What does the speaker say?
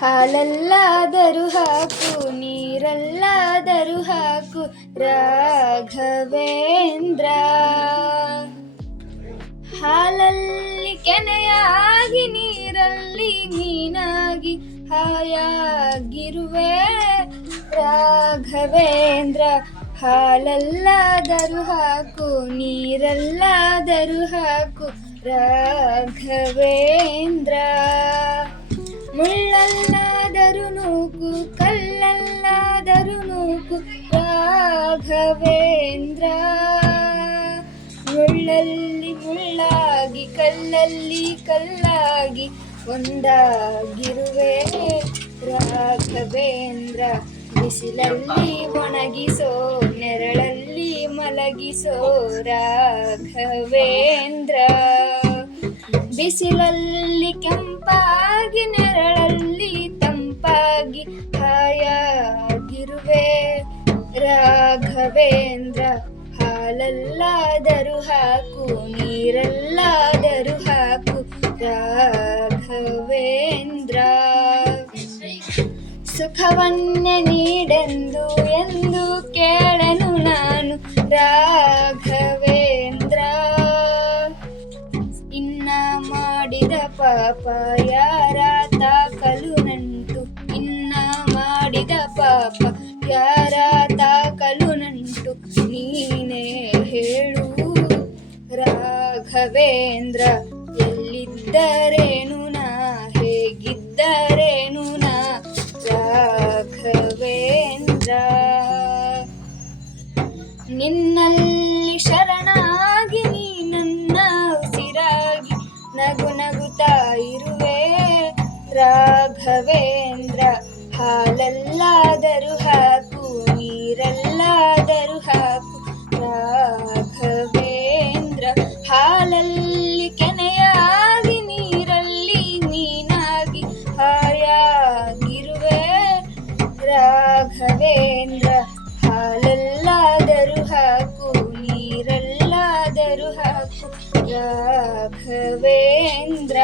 ಹಾಲಲ್ಲಾದರೂ ಹಾಕು ನೀರಲ್ಲಾದರೂ ಹಾಕು ರಾಘವೇಂದ್ರ. ಹಾಲಲ್ಲಿ ಕೆನೆಯಾಗಿ ನೀರಲ್ಲಿ ಮೀನಾಗಿ ಹಾಯಾಗಿರುವೆ ರಾಘವೇಂದ್ರ. ಹಾಲಲ್ಲಾದರೂ ಹಾಕು ನೀರಲ್ಲಾದರೂ ಹಾಕು ರಾಘವೇಂದ್ರ. ಮುಳ್ಳಲ್ಲಾದರೂ ನೂಕು ಕಲ್ಲಲ್ಲಾದರೂ ನೂಕು ರಾಘವೇಂದ್ರ. ಮುಳ್ಳಲ್ಲಿ ಮುಳ್ಳಾಗಿ ಕಲ್ಲಲ್ಲಿ ಕಲ್ಲಾಗಿ ಒಂದಾಗಿರುವೆ ರಾಘವೇಂದ್ರ. ಬಿಸಿಲಲ್ಲಿ ಒಣಗಿಸೋ ನೆರಳಲ್ಲಿ ಮಲಗಿಸೋ ರಾಘವೇಂದ್ರ. ಬಿಸಿಲಲ್ಲಿ ಕೆಂಪಾಗಿ ನೆರಳಲ್ಲಿ ತಂಪಾಗಿ ಹಾಯಾಗಿರುವೆ ರಾಘವೇಂದ್ರ. ಹಾಲಲ್ಲಾದರೂ ಹಾಕು ನೀರಲ್ಲಾದರೂ ಹಾಕು ರಾಘವೇಂದ್ರ. ಸುಖವನ್ನೇ ನೀಡೆಂದು ಎಂದು ಕೇಳನು ನಾನು ರಾಘವೇಂದ್ರ. ಇನ್ನ ಮಾಡಿದ ಪಾಪ ಯಾರ ತಾಕಲು ನಂಟು. ಇನ್ನ ಮಾಡಿದ ಪಾಪ ಯಾರ ತಾಕಲು ನಂಟು. ನೀನೇ ಹೇಳು ರಾಘವೇಂದ್ರ. ಎಲ್ಲಿದ್ದರೇನು ನಾ ಹೇಗಿದ್ದರೇನು ನಾ ರಾಘವೇಂದ್ರ. ನಿನ್ನಲ್ಲಿ ಶರಣಾಗಿ ನೀ ನನ್ನ ಉಸಿರಾಗಿ ನಗು ನಗುತ್ತಾ ಇರುವೆ ರಾಘವೇಂದ್ರ. ಹಾಲಲ್ಲಾದರೂ ಹಾಕು ನೀರಲ್ಲಾದರೂ ಹಾಕು ರಾಘವೇಂದ್ರ. ಹಾಲಲ್ಲಿ ಕೆನೆಯಾಗಿ ನೀರಲ್ಲಿ ಮೀನಾಗಿ ಹಾಯಾಗಿರುವೆ ರಾಘವೇಂದ್ರ. ಹಾಲಲ್ಲಾದರೂ ಹಾಕು ನೀರಲ್ಲಾದರೂ ಹಾಕು ರಾಘವೇಂದ್ರ.